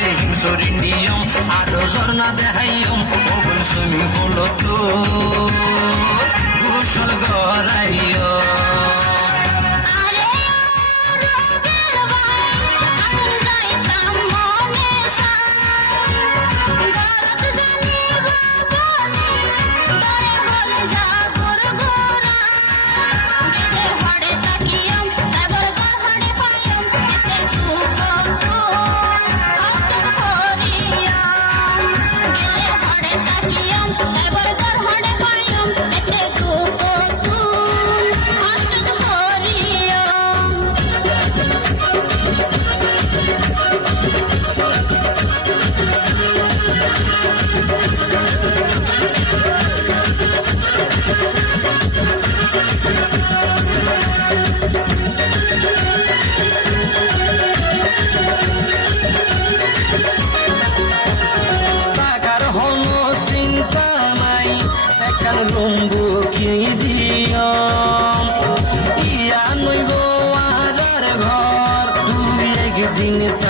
করে হিমসরিনিয়ম আরও ঝর্ণা দেখাইম ওগুন swimming pool তো গোসল গড়াইয়। दिन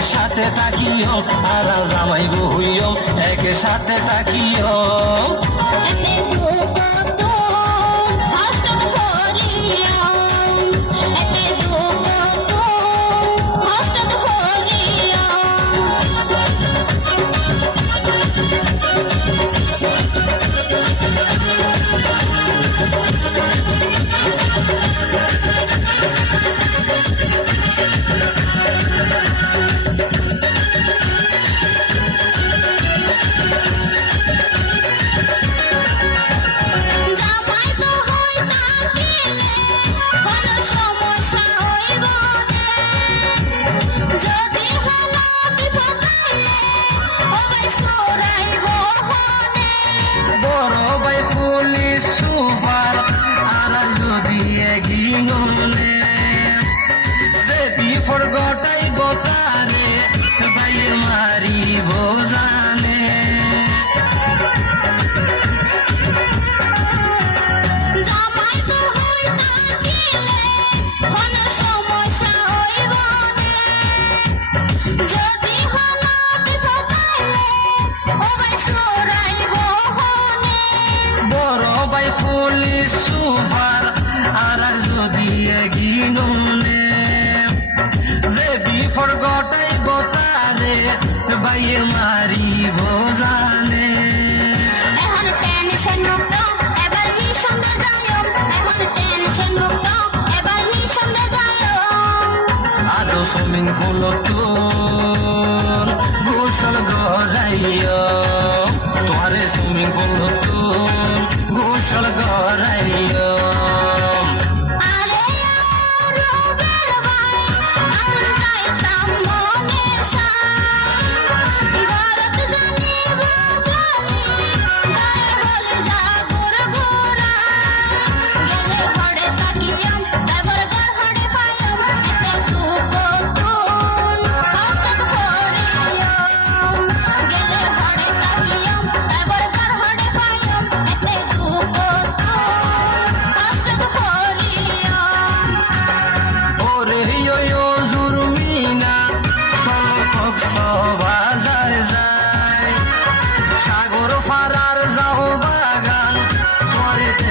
একসাথে থাকিও আর জামাই বহুইও একসাথে থাকিও। হলো তোর গোসল গড়াইয়া তোমারে সুইমিং পুল তোর।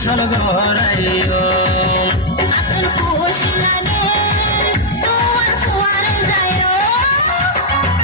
అసలు గోరయ్యో